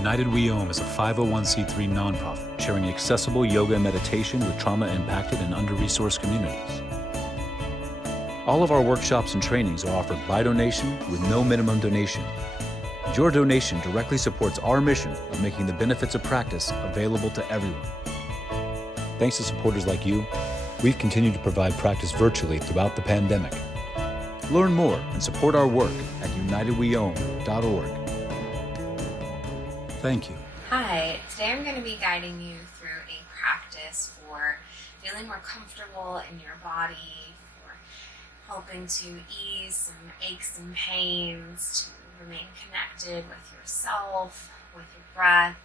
United We Om is a 501c3 nonprofit sharing accessible yoga and meditation with trauma-impacted and under-resourced communities. All of our workshops and trainings are offered by donation with no minimum donation. Your donation directly supports our mission of making the benefits of practice available to everyone. Thanks to supporters like you, we've continued to provide practice virtually throughout the pandemic. Learn more and support our work at unitedweom.org. Thank you. Hi, today I'm going to be guiding you through a practice for feeling more comfortable in your body, for helping to ease some aches and pains, to remain connected with yourself, with your breath,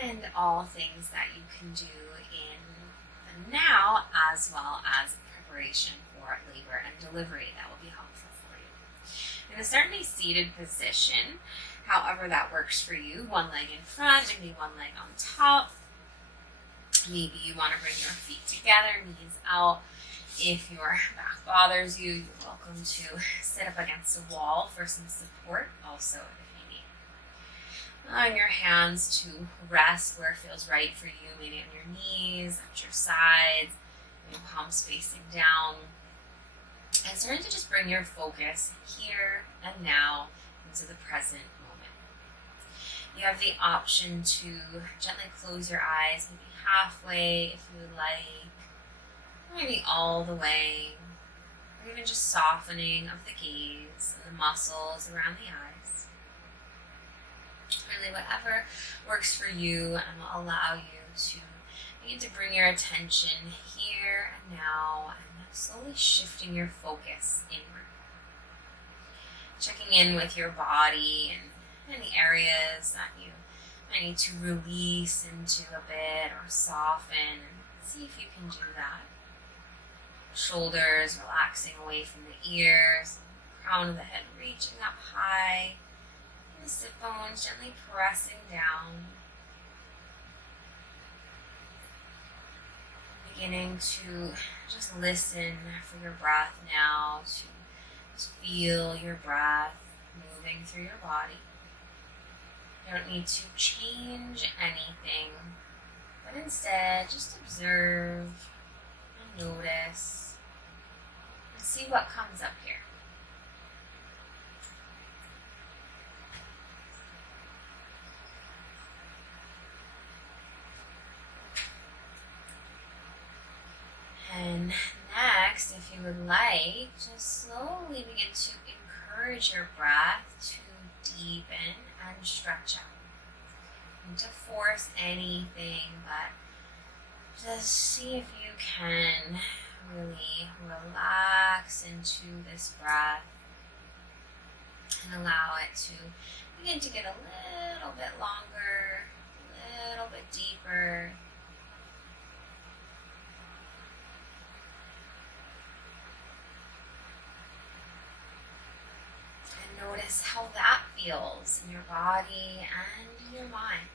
and all things that you can do in the now as well as preparation for labor and delivery that will be helpful for you. I'm going to start in a seated position. However that works for you. One leg in front, maybe one leg on top. Maybe you want to bring your feet together, knees out. If your back bothers you, you're welcome to sit up against a wall for some support also if you need. Allowing your hands to rest where it feels right for you, maybe on your knees, at your sides, your palms facing down. And starting to just bring your focus here and now into the present moment. You have the option to gently close your eyes, maybe halfway if you would like, or maybe all the way, or even just softening of the gaze and the muscles around the eyes. Really, whatever works for you and will allow you to begin to bring your attention here and now, and slowly shifting your focus inward. Checking in with your body and any areas that you might need to release into a bit or soften, and see if you can do that. Shoulders relaxing away from the ears, crown of the head reaching up high, and the sit bones gently pressing down. Beginning to just listen for your breath now, to just feel your breath moving through your body. You don't need to change anything, but instead just observe and notice and see what comes up here. And next, if you would like, just slowly begin to encourage your breath to deepen and stretch out. Don't to force anything, but just see if you can really relax into this breath and allow it to begin to get a little bit longer, a little bit deeper. Notice how that feels in your body and in your mind.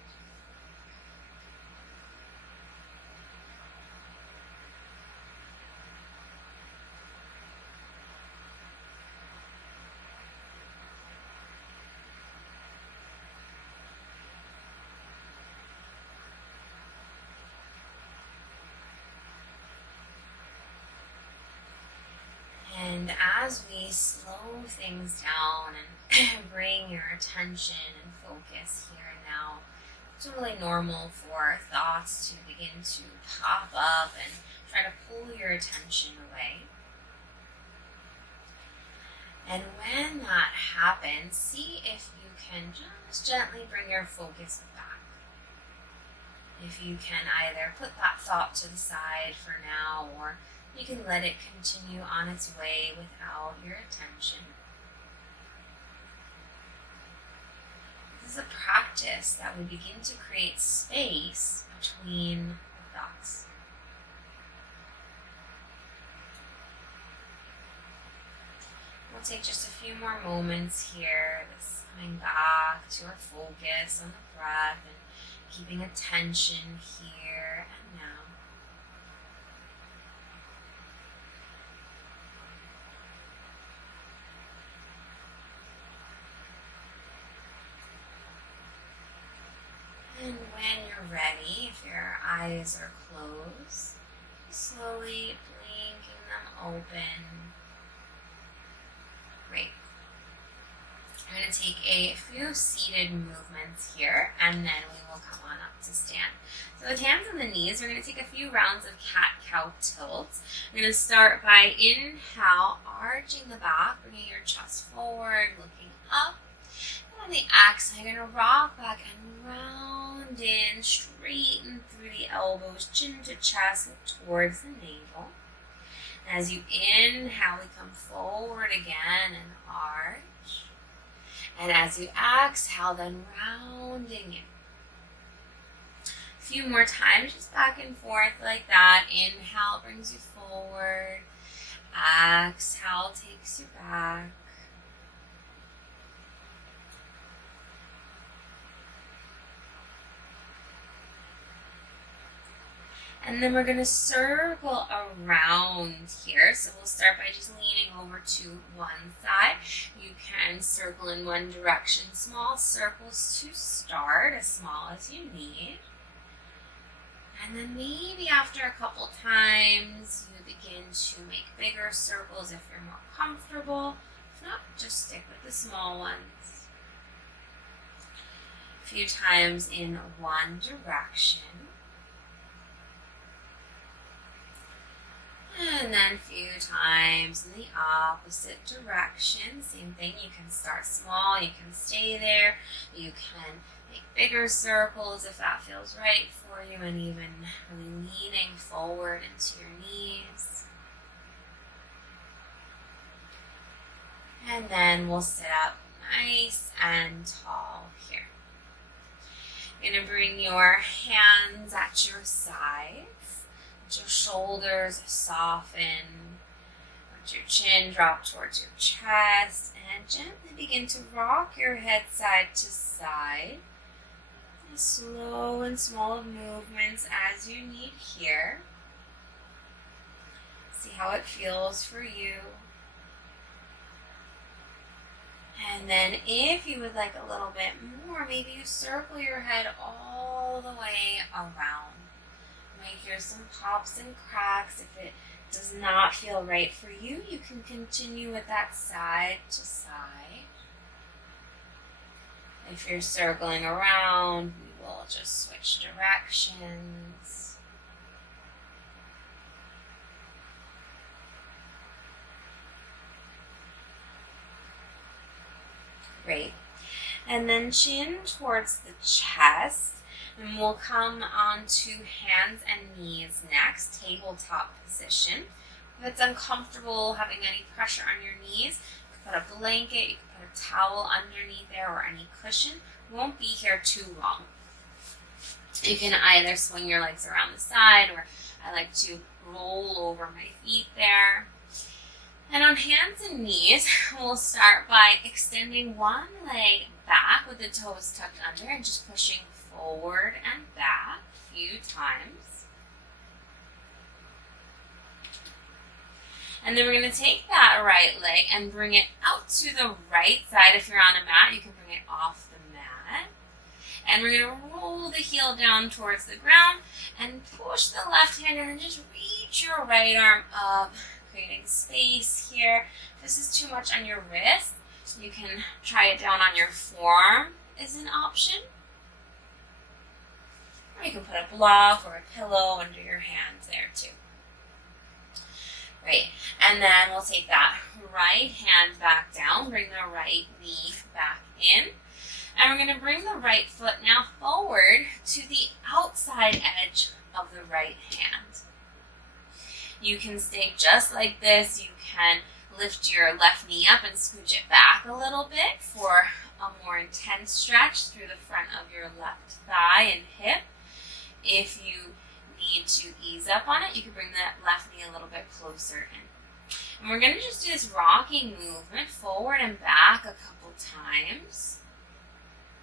And as we slow things down and bring your attention and focus here and now, it's really normal for thoughts to begin to pop up and try to pull your attention away. And when that happens, see if you can just gently bring your focus back. If you can either put that thought to the side for now, or you can let it continue on its way without your attention. This is a practice that we begin to create space between the thoughts. We'll take just a few more moments here, this coming back to our focus on the breath and keeping attention here and now. And when you're ready, if your eyes are closed, slowly blinking them open. Great. I'm going to take a few seated movements here, and then we will come on up to stand. So with hands on the knees, we're going to take a few rounds of cat-cow tilts. We're going to start by inhale, arching the back, bringing your chest forward, looking up. And on the exhale, you're going to rock back and round in, straighten through the elbows, chin to chest, look towards the navel. And as you inhale, we come forward again and arch. And as you exhale, then rounding in. A few more times, just back and forth like that. Inhale brings you forward. Exhale takes you back. And then we're going to circle around here. So we'll start by just leaning over to one side. You can circle in one direction. Small circles to start, as small as you need. And then maybe after a couple times, you begin to make bigger circles if you're more comfortable. If not, just stick with the small ones. A few times in one direction. And then a few times in the opposite direction. Same thing, you can start small, you can stay there. You can make bigger circles if that feels right for you, and even really leaning forward into your knees. And then we'll sit up nice and tall here. You're going to bring your hands at your sides. Let your shoulders soften. Let your chin drop towards your chest. And gently begin to rock your head side to side. As slow and small movements as you need here. See how it feels for you. And then if you would like a little bit more, maybe you circle your head all the way around. Might hear some pops and cracks. If it does not feel right for you, you can continue with that side to side. If you're circling around, we will just switch directions. Great. And then chin towards the chest. And we'll come onto hands and knees next, tabletop position. If it's uncomfortable having any pressure on your knees, you can put a blanket, you can put a towel underneath there or any cushion. You won't be here too long. You can either swing your legs around the side, or I like to roll over my feet there. And on hands and knees, we'll start by extending one leg back with the toes tucked under and just pushing forward and back a few times. And then we're going to take that right leg and bring it out to the right side. If you're on a mat, you can bring it off the mat. And we're going to roll the heel down towards the ground and push the left hand in and just reach your right arm up, creating space here. If this is too much on your wrist, you can try it down on your forearm as an option. Or you can put a block or a pillow under your hands there too. Great. And then we'll take that right hand back down, bring the right knee back in. And we're going to bring the right foot now forward to the outside edge of the right hand. You can stay just like this. You can lift your left knee up and scooch it back a little bit for a more intense stretch through the front of your left thigh and hip. If you need to ease up on it, you can bring that left knee a little bit closer in. And we're going to just do this rocking movement forward and back a couple times.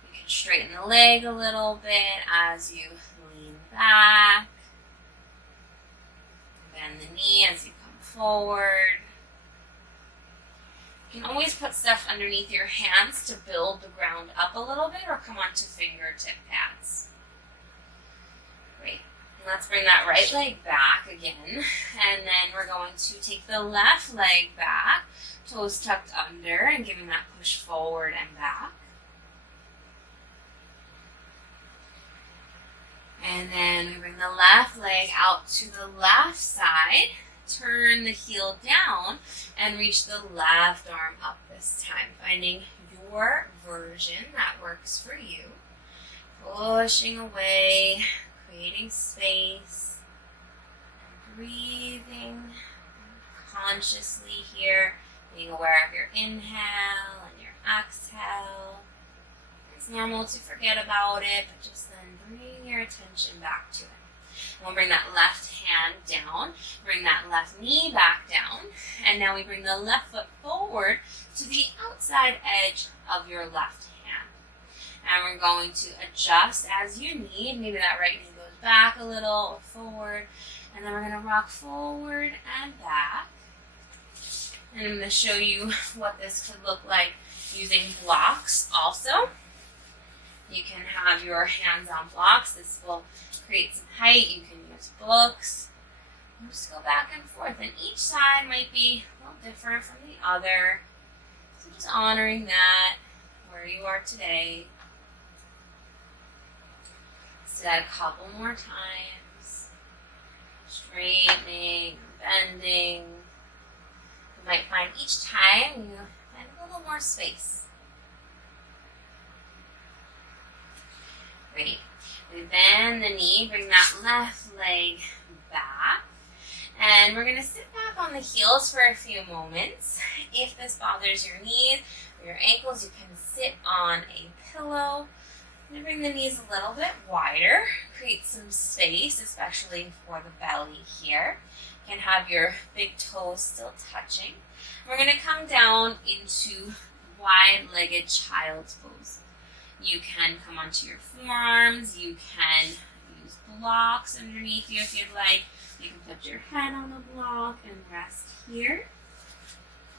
You can straighten the leg a little bit as you lean back. Bend the knee as you come forward. You can always put stuff underneath your hands to build the ground up a little bit, or come onto fingertip pads. Let's bring that right leg back again. And then we're going to take the left leg back, toes tucked under, and giving that push forward and back. And then we bring the left leg out to the left side, turn the heel down, and reach the left arm up this time, finding your version that works for you. Pushing away, creating space, and breathing consciously here, being aware of your inhale and your exhale. It's normal to forget about it, but just then bring your attention back to it. And we'll bring that left hand down, bring that left knee back down, and now we bring the left foot forward to the outside edge of your left hand. And we're going to adjust as you need. Maybe that right knee goes back a little or forward, and then we're going to rock forward and back. And I'm going to show you what this could look like using blocks also. You can have your hands on blocks. This will create some height. You can use books. And just go back and forth. And each side might be a little different from the other. So just honoring that, where you are today. Let's do that a couple more times. Straightening, bending. You might find each time you find a little more space. Great. We bend the knee, bring that left leg back. And we're going to sit back on the heels for a few moments. If this bothers your knees or your ankles, you can sit on a pillow. And bring the knees a little bit wider. Create some space, especially for the belly here. You can have your big toes still touching. We're going to come down into wide-legged child's pose. You can come onto your forearms. You can use blocks underneath you if you'd like. You can put your head on a block and rest here.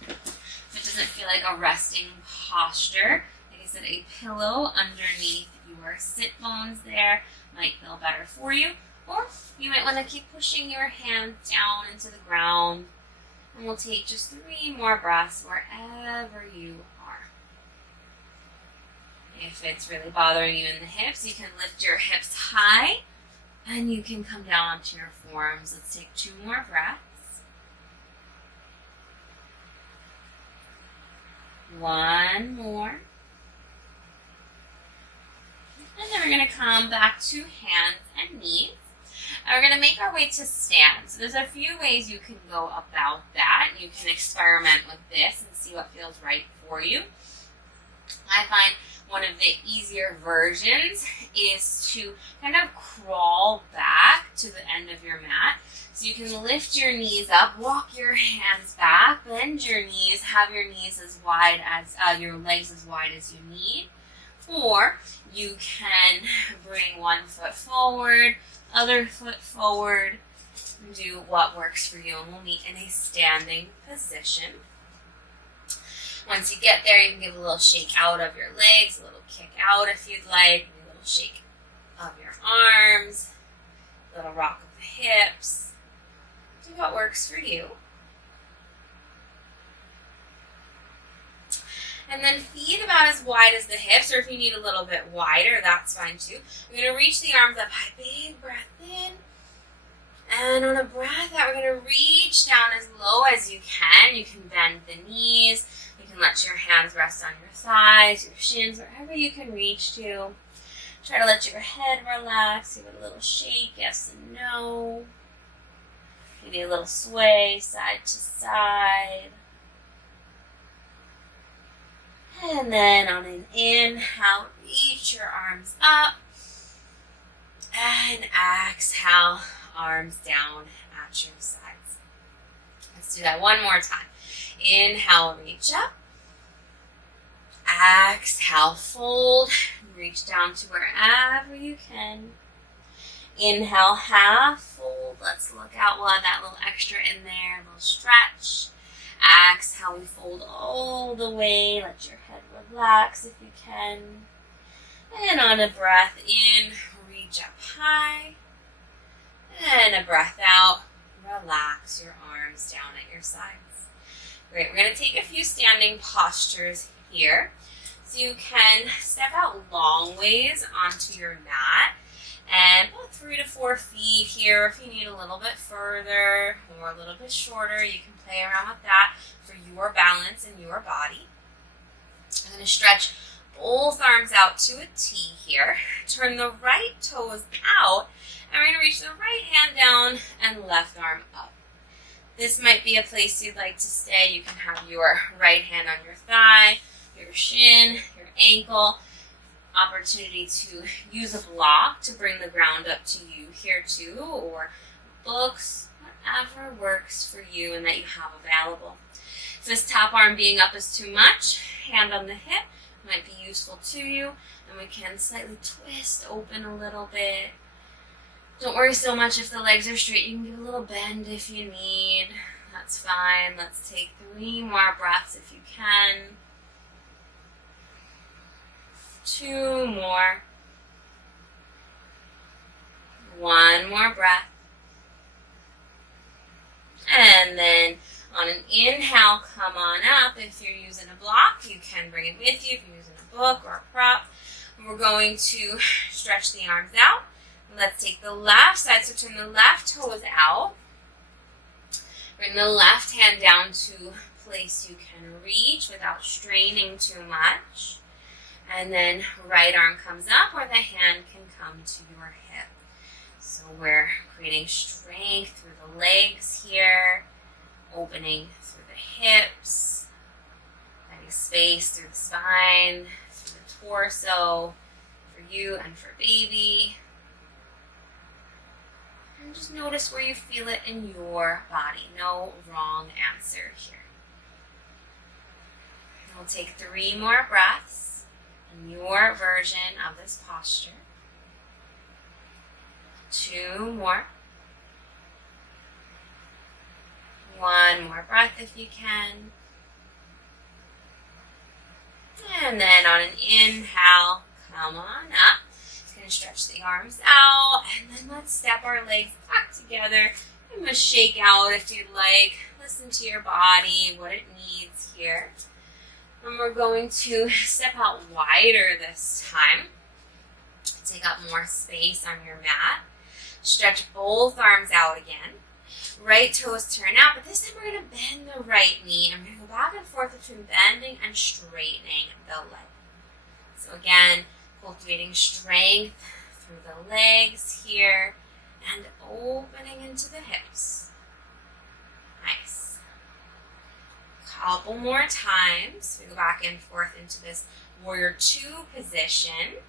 If it doesn't feel like a resting posture, like I said, a pillow underneath your sit bones there might feel better for you. Or you might want to keep pushing your hands down into the ground. And we'll take just 3 more breaths wherever you are. If it's really bothering you in the hips, you can lift your hips high and you can come down onto your forearms. Let's take 2 more breaths. 1 more. And then we're going to come back to hands and knees. And we're going to make our way to stand. So there's a few ways you can go about that. You can experiment with this and see what feels right for you. I find one of the easier versions is to kind of crawl back to the end of your mat. So you can lift your knees up, walk your hands back, bend your knees, have your knees as wide as, your legs as wide as you need. Or you can bring one foot forward, other foot forward, and do what works for you. And we'll meet in a standing position. Once you get there, you can give a little shake out of your legs, a little kick out if you'd like, a little shake of your arms, a little rock of the hips. Do what works for you. And then feet about as wide as the hips, or if you need a little bit wider, that's fine too. We're going to reach the arms up high. Big breath in. And on a breath out, we're going to reach down as low as you can. You can bend the knees. You can let your hands rest on your thighs, your shins, wherever you can reach to. Try to let your head relax. Give it a little shake, yes and no. Maybe a little sway, side to side. And then on an inhale, reach your arms up. And exhale, arms down at your sides. Let's do that one more time. Inhale, reach up. Exhale, fold. Reach down to wherever you can. Inhale, half fold. Let's look out. We'll have that little extra in there, a little stretch. Exhale, we fold all the way. Let your head relax if you can. And on a breath in, reach up high. And a breath out. Relax your arms down at your sides. Great. We're going to take a few standing postures here. So you can step out long ways onto your mat and about 3 to 4 feet here. If you need a little bit further or a little bit shorter, you can play around with that for your balance and your body. I'm going to stretch both arms out to a T here. Turn the right toes out, and we're going to reach the right hand down and left arm up. This might be a place you'd like to stay. You can have your right hand on your thigh, your shin, your ankle. Opportunity to use a block to bring the ground up to you here too, or books, whatever works for you and that you have available. If this top arm being up is too much, hand on the hip might be useful to you, and we can slightly twist open a little bit. Don't worry so much if the legs are straight. You can give a little bend if you need. That's fine. Let's take 3 more breaths if you can. 2 more. 1 more breath. And then on an inhale, come on up. If you're using a block, you can bring it with you. If you're using a book or a prop, we're going to stretch the arms out. Let's take the left side. So turn the left toes out. Bring the left hand down to a place you can reach without straining too much. And then right arm comes up, or the hand can come to your hip. So we're creating strength through the legs here, opening through the hips, letting space through the spine, through the torso, for you and for baby. And just notice where you feel it in your body. No wrong answer here. We'll take 3 more breaths in your version of this posture. 2 more. 1 more breath if you can. And then on an inhale, come on up. Going to stretch the arms out, and then let's step our legs back together. I'm going to shake out if you'd like. Listen to your body, what it needs here. And we're going to step out wider this time. Take up more space on your mat. Stretch both arms out again. Right toes turn out, but this time we're going to bend the right knee. I'm going to go back and forth between bending and straightening the leg. So again, cultivating strength through the legs here and opening into the hips. Nice. Couple more times. We go back and forth into this warrior 2 position.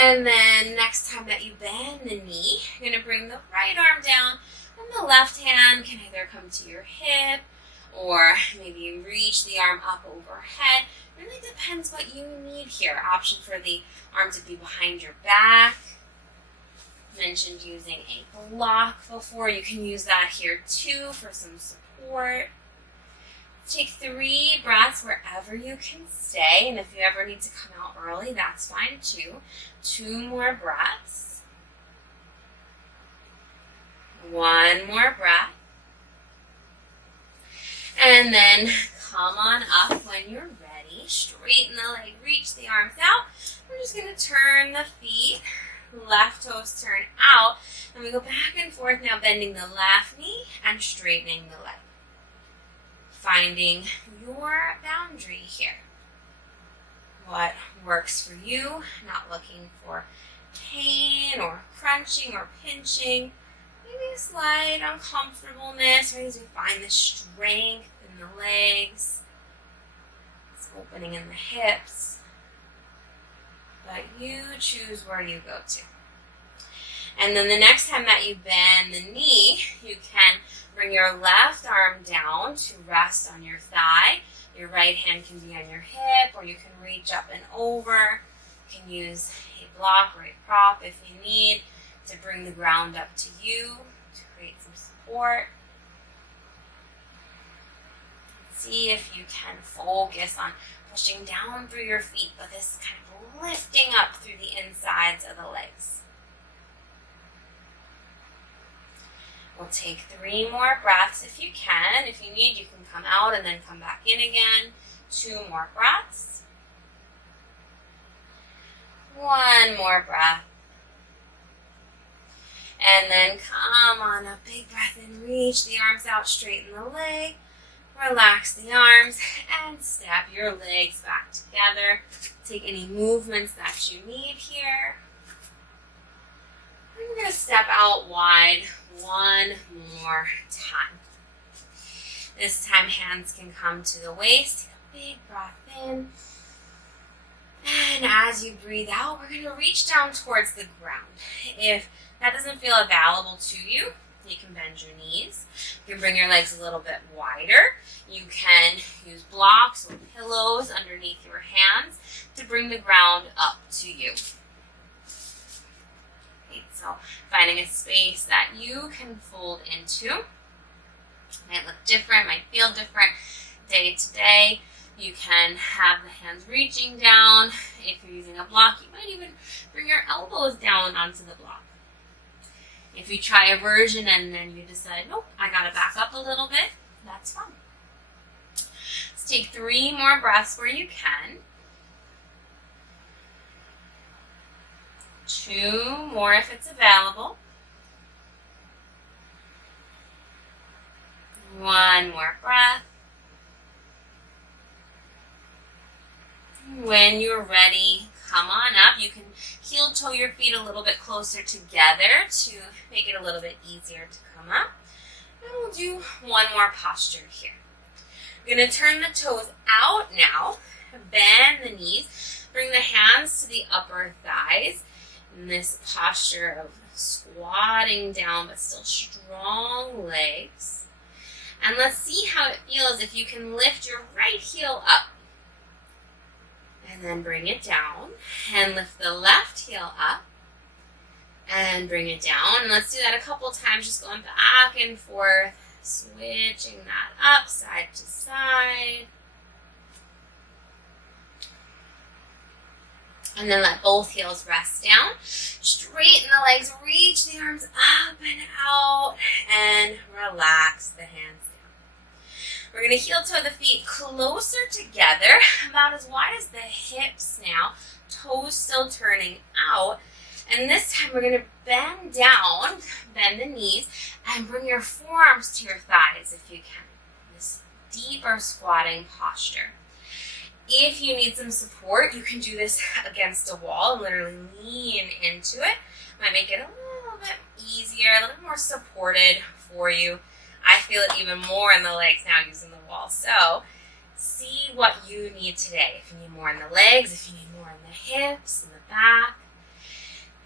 And then next time that you bend the knee, you're going to bring the right arm down, and the left hand can either come to your hip, or maybe you reach the arm up overhead. It really depends what you need here. Option for the arm to be behind your back. Mentioned using a block before. You can use that here too for some support. Take 3 breaths wherever you can stay, and if you ever need to come out early, that's fine too. 2 more breaths. 1 more breath. And then come on up when you're ready. Straighten the leg, reach the arms out. We're just going to turn the feet. Left toes turn out. And we go back and forth now, bending the left knee and straightening the leg. Finding your boundary here. What works for you, not looking for pain or crunching or pinching. Maybe a slight uncomfortableness, right, as we find the strength in the legs. It's opening in the hips. But you choose where you go to. And then the next time that you bend the knee, you can bring your left arm down to rest on your thigh. Your right hand can be on your hip, or you can reach up and over. You can use a block or a prop if you need to bring the ground up to you to create some support. See if you can focus on pushing down through your feet, but this kind of lifting up through the insides of the legs. We'll take 3 more breaths if you can. If you need, you can come out and then come back in again. 2 more breaths. 1 more breath. And then come on a big breath in. Reach the arms out, straighten the leg. Relax the arms and step your legs back together. Take any movements that you need here. And we're going to step out wide 1 more time. This time hands can come to the waist. Take a big breath in. And as you breathe out, we're going to reach down towards the ground. If that doesn't feel available to you, you can bend your knees. You can bring your legs a little bit wider. You can use blocks or pillows underneath your hands to bring the ground up to you. Okay, so finding a space that you can fold into. Might look different, might feel different day to day. You can have the hands reaching down. If you're using a block, you might even bring your elbows down onto the block. If you try a version and then you decide, nope, I gotta back up a little bit, that's fine. Let's take 3 more breaths where you can. 2 more if it's available. 1 more breath. When you're ready, come on up. You can heel toe your feet a little bit closer together to make it a little bit easier to come up. And we'll do 1 more posture here. We're going to turn the toes out now. Bend the knees. Bring the hands to the upper thighs. In this posture of squatting down but still strong legs. And let's see how it feels if you can lift your right heel up. And then bring it down. And lift the left heel up. And bring it down. And let's do that a couple times, just going back and forth. Switching that up, side to side. And then let both heels rest down. Straighten the legs, reach the arms up and out. And relax the hands down. We're going to heel toe the feet closer together, about as wide as the hips now. Toes still turning out. And this time we're going to bend down, bend the knees, and bring your forearms to your thighs if you can. This deeper squatting posture. If you need some support, you can do this against a wall and literally lean into it. Might make it a little bit easier, a little bit more supported for you. I feel it even more in the legs now using the wall. So see what you need today. If you need more in the legs, if you need more in the hips, in the back.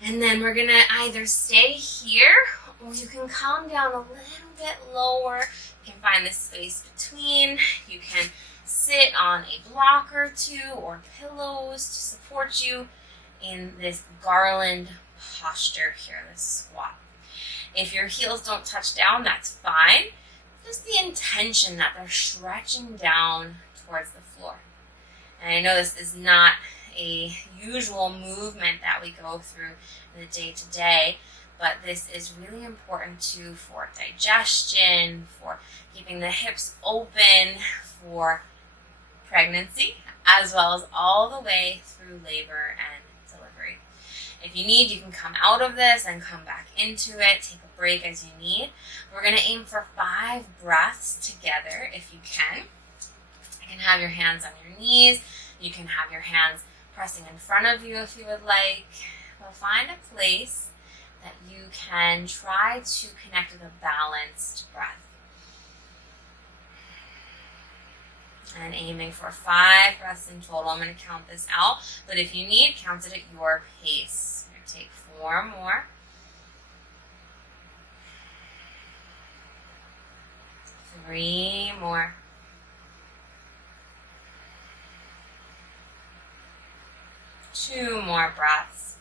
And then we're going to either stay here or you can come down a little bit lower. You can find this space between. You can sit on a block or 2 or pillows to support you in this garland posture here, this squat. If your heels don't touch down, that's fine. Just the intention that they're stretching down towards the floor. And I know this is not a usual movement that we go through in the day-to-day, but this is really important too for digestion, for keeping the hips open, for pregnancy, as well as all the way through labor and delivery. If you need, you can come out of this and come back into it. Take a break as you need. We're going to aim for 5 breaths together if you can. You can have your hands on your knees. You can have your hands pressing in front of you if you would like. But find a place that you can try to connect with a balanced breath. And aiming for 5 breaths in total. I'm going to count this out, but if you need, count it at your pace. You're going to take 4 more. 3 more. 2 more breaths.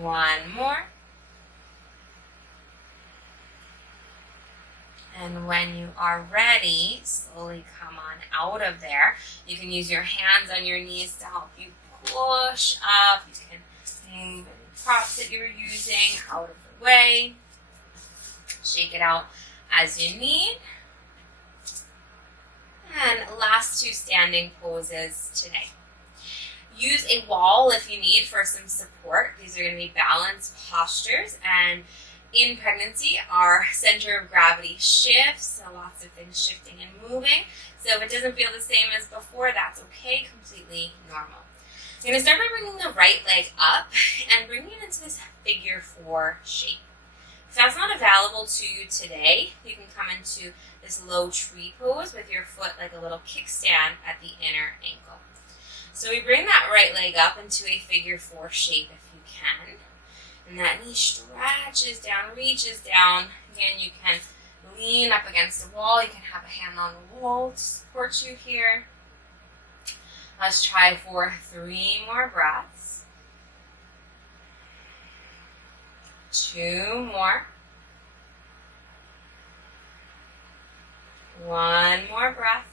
1 more. And when you are ready, slowly come on out of there. You can use your hands on your knees to help you push up. You can Move any props that you're using out of the way. Shake it out as you need. And last two standing poses today. Use a wall if you need for some support. These are going to be balance postures, and in pregnancy our center of gravity shifts, so lots of things shifting and moving. So if it doesn't feel the same as before, that's okay, completely normal. You're going to start by bringing the right leg up and bringing it into this figure 4 shape. If that's not available to you today, you can come into this low tree pose with your foot like a little kickstand at the inner ankle. So we bring that right leg up into a figure 4 shape if you can. And that knee stretches down, reaches down. Again, you can lean up against the wall. You can have a hand on the wall to support you here. Let's try for 3 more breaths. 2 more. 1 more breath.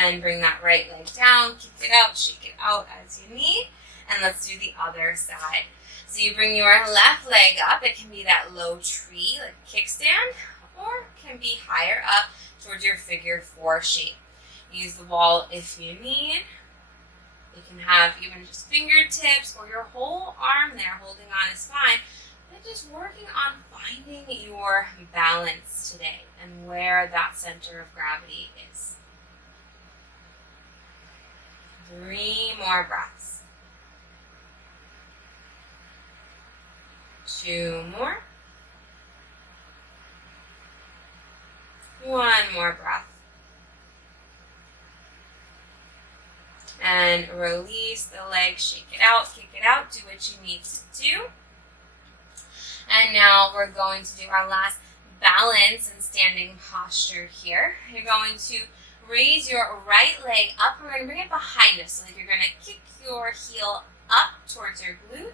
And bring that right leg down, kick it out, shake it out as you need. And let's do the other side. So you bring your left leg up. It can be that low tree, like a kickstand, or it can be higher up towards your figure 4 shape. Use the wall if you need. You can have even just fingertips or your whole arm there holding on is fine. But just working on finding your balance today and where that center of gravity is. 3 more breaths. 2 more. 1 more breath. And release the leg, shake it out, kick it out, do what you need to do. And now we're going to do our last balance and standing posture here. You're going to raise your right leg up. We're going to bring it behind us. So you're going to kick your heel up towards your glute.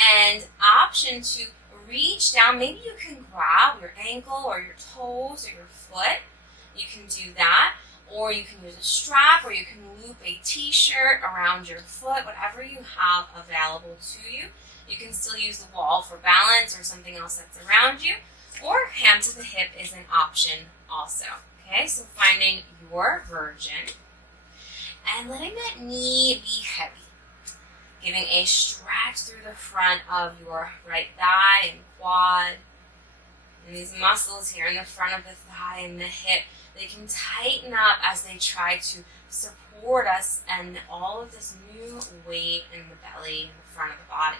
And option to reach down. Maybe you can grab your ankle or your toes or your foot. You can do that. Or you can use a strap, or you can loop a t-shirt around your foot, whatever you have available to you. You can still use the wall for balance or something else that's around you. Or hand to the hip is an option also. Okay, so finding your version and letting that knee be heavy. Giving a stretch through the front of your right thigh and quad. And these muscles here in the front of the thigh and the hip, they can tighten up as they try to support us and all of this new weight in the belly and the front of the body.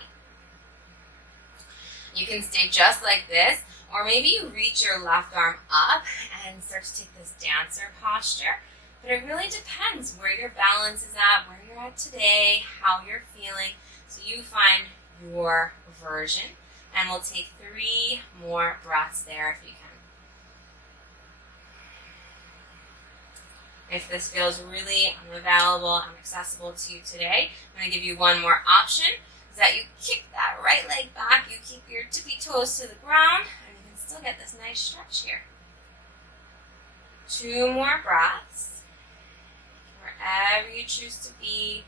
You can stay just like this, or maybe you reach your left arm up and start to take this dancer posture. But it really depends where your balance is at, where you're at today, how you're feeling. So you find your version, and we'll take 3 more breaths there if you can. If this feels really unavailable, inaccessible to you today, I'm going to give you one more option. Is that you kick that right leg back, you keep your tippy toes to the ground, and you can still get this nice stretch here. 2 more breaths. Wherever you choose to be.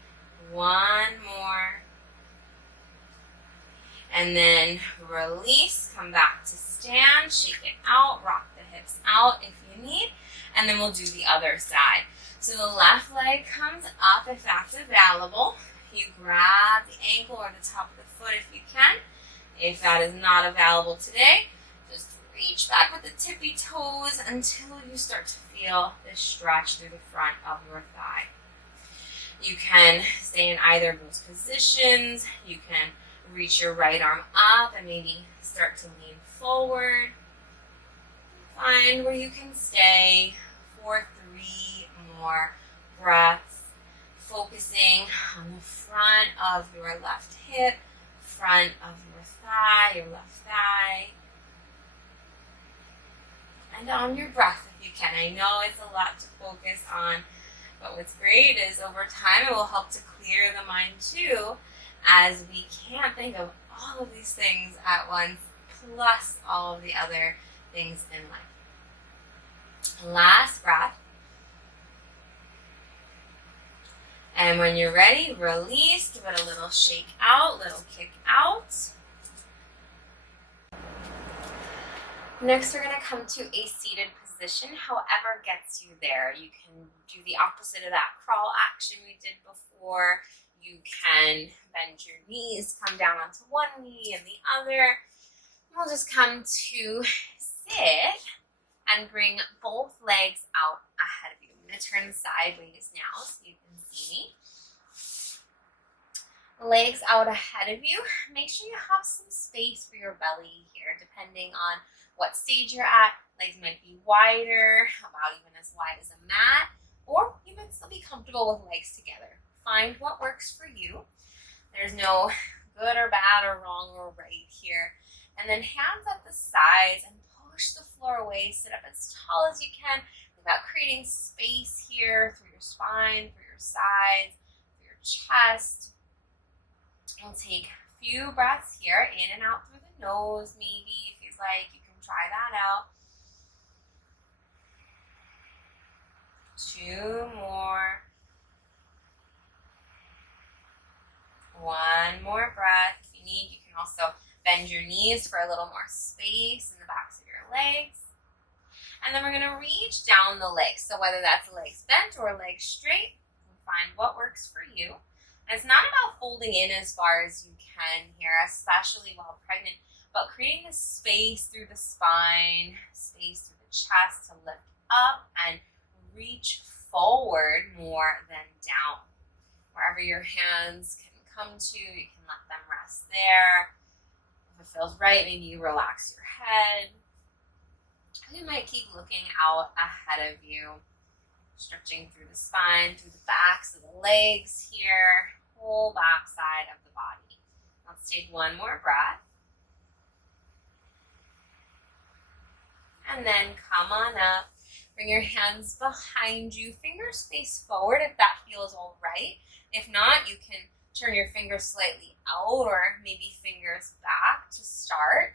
1 more. And then release, come back to stand, shake it out, rock the hips out if you need. And then we'll do the other side. So the left leg comes up if that's available. You grab the ankle or the top of the foot if you can. If that is not available today, just reach back with the tippy toes until you start to feel this stretch through the front of your thigh. You can stay in either of those positions. You can reach your right arm up and maybe start to lean forward. Find where you can stay for 3 more breaths, focusing on the front of your left hip, front of your thigh, your left thigh, and on your breath if you can. I know it's a lot to focus on, but what's great is over time it will help to clear the mind too, as we can't think of all of these things at once, plus all of the other things in life. Last breath. And And when you're ready, release, give it a little shake out, little kick out. Next, we're gonna come to a seated position, however gets you there. You can do the opposite of that crawl action we did before. You can bend your knees, come down onto one knee and the other. We'll just come to sit and bring both legs out ahead of you. I'm gonna turn sideways now so you can see me. Legs out ahead of you. Make sure you have some space for your belly here, depending on what stage you're at. Legs might be wider, about even as wide as a mat, or you might still be comfortable with legs together. Find what works for you. There's no good or bad or wrong or right here. And then hands at the sides and push the floor away. Sit up as tall as you can without creating space here through your spine, through your sides, through your chest. We'll take a few breaths here, in and out through the nose, maybe, if you'd like. You can try that out. 2 more. 1 more breath. If you need, you can also bend your knees for a little more space in the backs of your legs. And then we're going to reach down the legs. So whether that's legs bent or legs straight, find what works for you. And it's not about folding in as far as you can here, especially while pregnant, but creating the space through the spine, space through the chest to lift up and reach forward more than down. Wherever your hands can come to, you can let them rest there. If it feels right, maybe you relax your head. You might keep looking out ahead of you, stretching through the spine, through the backs of the legs here, whole back side of the body. Let's take 1 more breath. And then come on up. Bring your hands behind you, fingers face forward if that feels all right. If not, you can turn your fingers slightly out or maybe fingers back to start.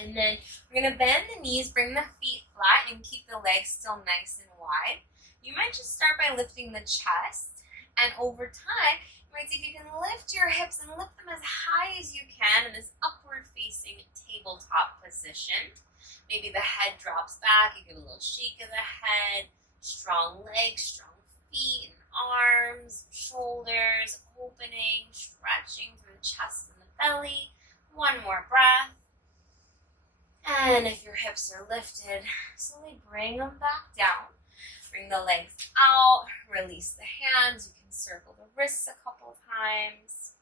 And then we're going to bend the knees, bring the feet flat, and keep the legs still nice and wide. You might just start by lifting the chest, and over time, you might see if you can lift your hips and lift them as high as you can in this upward-facing tabletop position. Maybe the head drops back, you get a little shake of the head, strong legs, strong feet and arms, shoulders opening, stretching through the chest and the belly. 1 more breath. And if your hips are lifted, slowly bring them back down. Bring the legs out, release the hands. You can circle the wrists a couple times.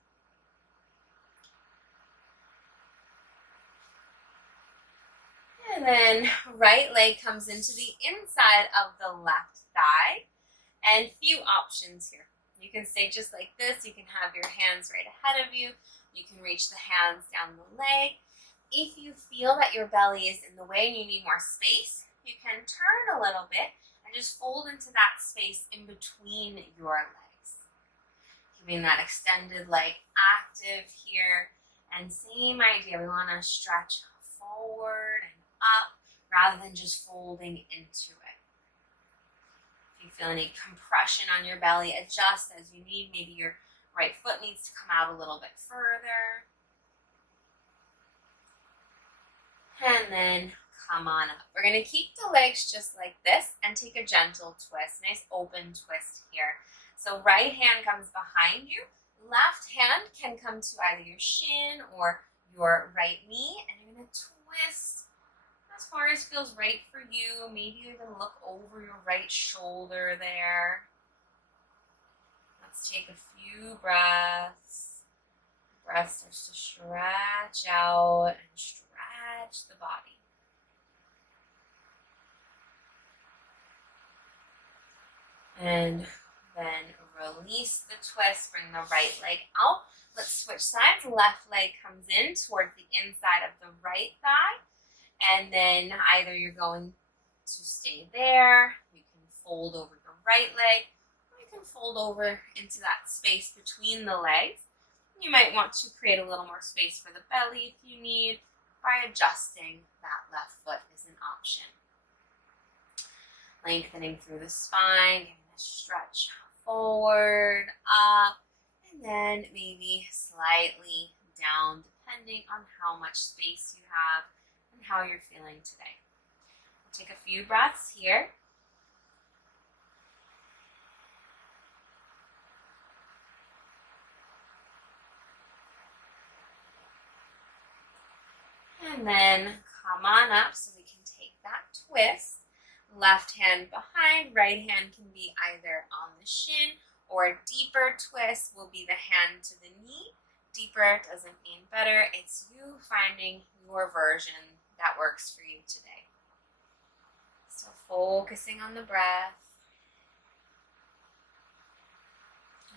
And then right leg comes into the inside of the left thigh. And few options here. You can stay just like this. You can have your hands right ahead of you. You can reach the hands down the leg. If you feel that your belly is in the way and you need more space, you can turn a little bit and just fold into that space in between your legs. Keeping that extended leg active here. And same idea, we want to stretch forward and up rather than just folding into it. If you feel any compression on your belly, adjust as you need. Maybe your right foot needs to come out a little bit further. And then come on up. We're going to keep the legs just like this and take a gentle twist. Nice open twist here. So right hand comes behind you. Left hand can come to either your shin or your right knee. And you're going to twist as far as feels right for you. Maybe you even look over your right shoulder there. Let's take a few breaths. Breath starts to stretch out and stretch the body. And then release the twist, bring the right leg out. Let's switch sides. Left leg comes in towards the inside of the right thigh. And then either you're going to stay there, you can fold over your right leg, or you can fold over into that space between the legs. You might want to create a little more space for the belly if you need. By adjusting that left foot is an option. Lengthening through the spine, giving a stretch forward, up, and then maybe slightly down, depending on how much space you have and how you're feeling today. Take a few breaths here. And then come on up so we can take that twist. Left hand behind, right hand can be either on the shin, or a deeper twist will be the hand to the knee. Deeper doesn't mean better. It's you finding your version that works for you today. So focusing on the breath.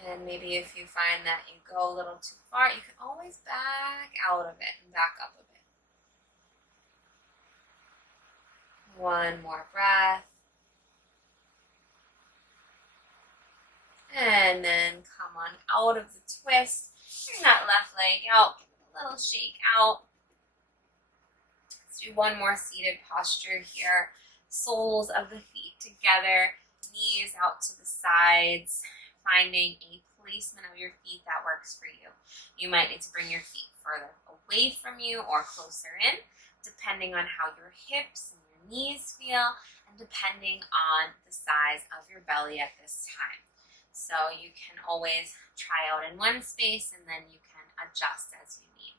And maybe if you find that you go a little too far, you can always back out of it and back up a bit. One more breath. And then come on out of the twist. Bring that left leg out. Give it a little shake out. Let's do one more seated posture here. Soles of the feet together. Knees out to the sides. Finding a placement of your feet that works for you. You might need to bring your feet further away from you or closer in, depending on how your hips and your knees feel, and depending on the size of your belly at this time. So you can always try out in one space and then you can adjust as you need.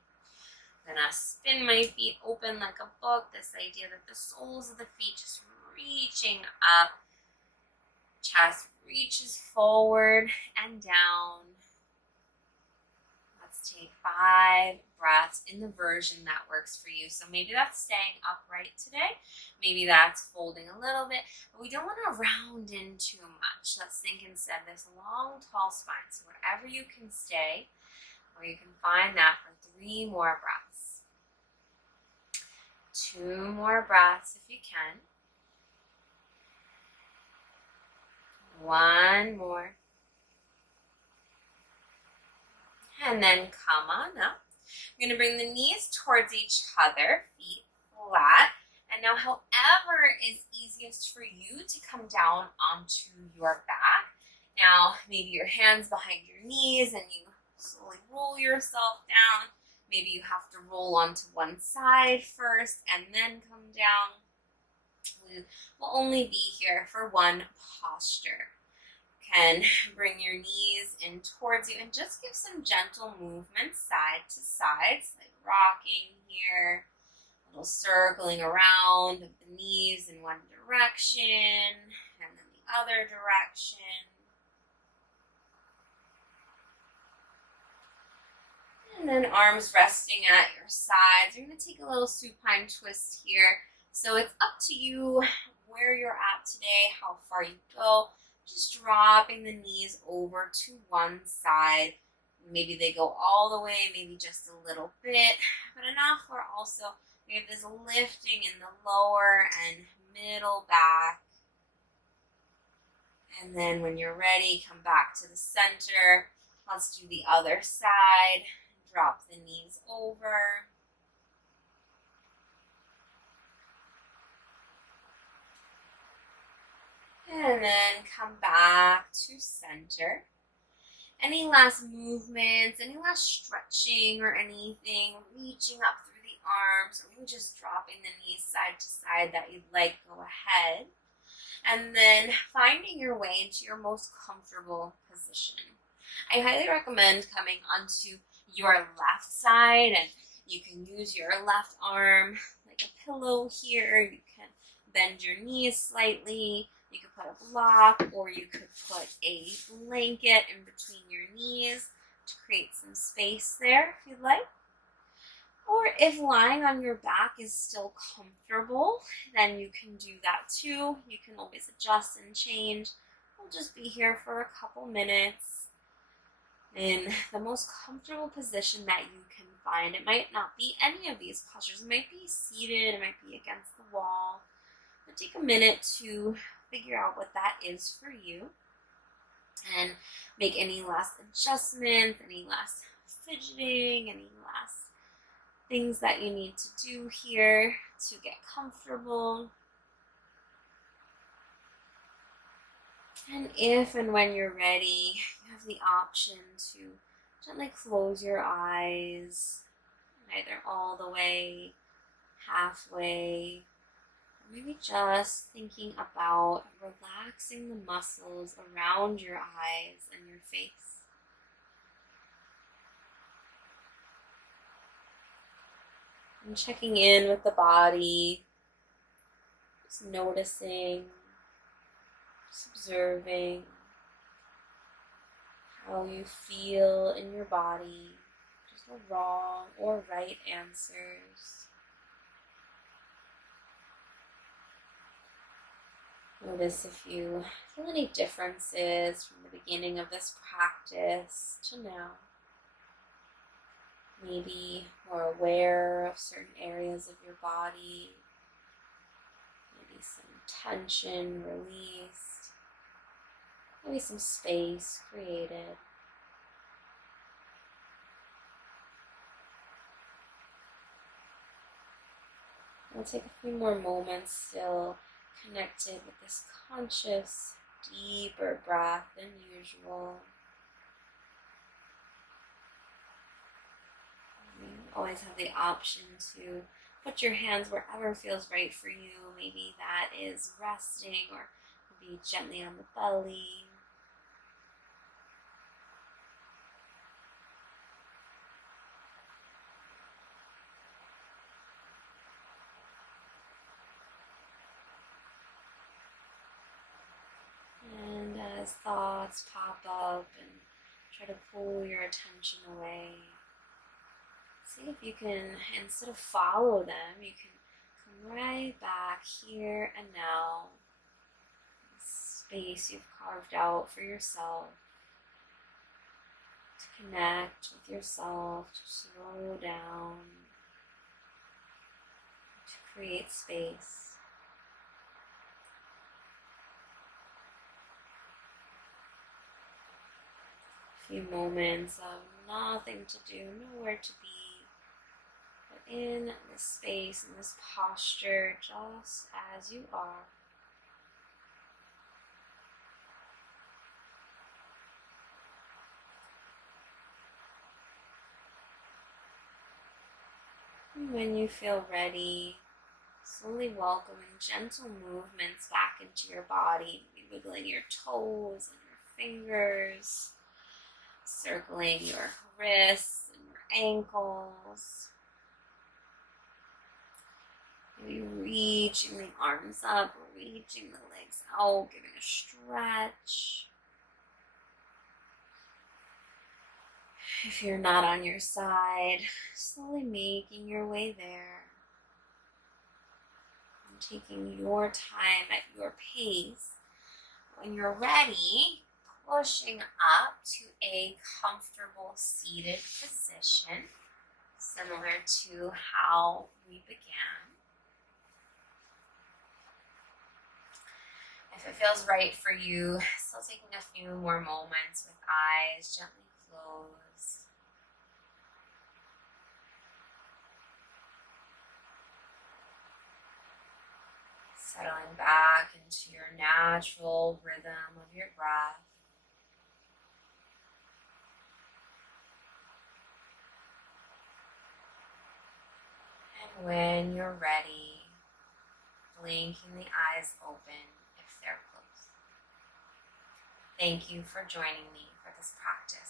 I'm gonna spin my feet open like a book. This idea that the soles of the feet just reaching up, chest reaches forward and down. Let's take 5 breaths in the version that works for you. So maybe that's staying upright today. Maybe that's folding a little bit, but we don't want to round in too much. Let's think instead this long, tall spine. So wherever you can stay, or you can find that for 3 more breaths. 2 more breaths if you can. 1 more. And then come on up. I'm going to bring the knees towards each other, feet flat. And now however is easiest for you to come down onto your back. Now maybe your hands behind your knees and you slowly roll yourself down. Maybe you have to roll onto one side first and then come down. We will only be here for one posture. Can bring your knees in towards you and just give some gentle movements side to side, so like rocking here, a little circling around of the knees in one direction and then the other direction. And then arms resting at your sides. You're going to take a little supine twist here. So it's up to you where you're at today, how far you go. Just dropping the knees over to one side. Maybe they go all the way, maybe just a little bit, but enough where also we have this lifting in the lower and middle back. And then when you're ready, come back to the center. Let's do the other side. Drop the knees over. And then come back to center. Any last movements, any last stretching or anything, reaching up through the arms, or just dropping the knees side to side that you'd like, go ahead. And then finding your way into your most comfortable position. I highly recommend coming onto your left side, and you can use your left arm like a pillow here. You can bend your knees slightly. You could put a block, or you could put a blanket in between your knees to create some space there if you'd like. Or if lying on your back is still comfortable, then you can do that too. You can always adjust and change. We'll just be here for a couple minutes in the most comfortable position that you can find. It might not be any of these postures. It might be seated, it might be against the wall. But take a minute to figure out what that is for you and make any last adjustments, any last fidgeting, any last things that you need to do here to get comfortable. And if and when you're ready, you have the option to gently close your eyes, either all the way, halfway, or maybe just thinking about relaxing the muscles around your eyes and your face. And checking in with the body, just noticing, just observing how you feel in your body. There's no wrong or right answers. Notice if you feel any differences from the beginning of this practice to now. Maybe more aware of certain areas of your body. Maybe some tension released. Maybe some space created. We'll take a few more moments still connected with this conscious, deeper breath than usual. You always have the option to put your hands wherever feels right for you. Maybe that is resting, or maybe gently on the belly. And as thoughts pop up and try to pull your attention away, see if you can, instead of follow them, you can come right back here and now. Space you've carved out for yourself to connect with yourself, to slow down, to create space. A few moments of nothing to do, nowhere to be, but in this space, in this posture, just as you are. And when you feel ready, slowly welcoming gentle movements back into your body, wiggling your toes and your fingers, circling your wrists and your ankles. Maybe reaching the arms up, reaching the legs out, giving a stretch. If you're not on your side, slowly making your way there. And taking your time at your pace. When you're ready, pushing up to a comfortable seated position, similar to how we began. If it feels right for you, still taking a few more moments with eyes gently closed. Settling back into your natural rhythm of your breath. And when you're ready, blinking the eyes open if they're closed. Thank you for joining me for this practice.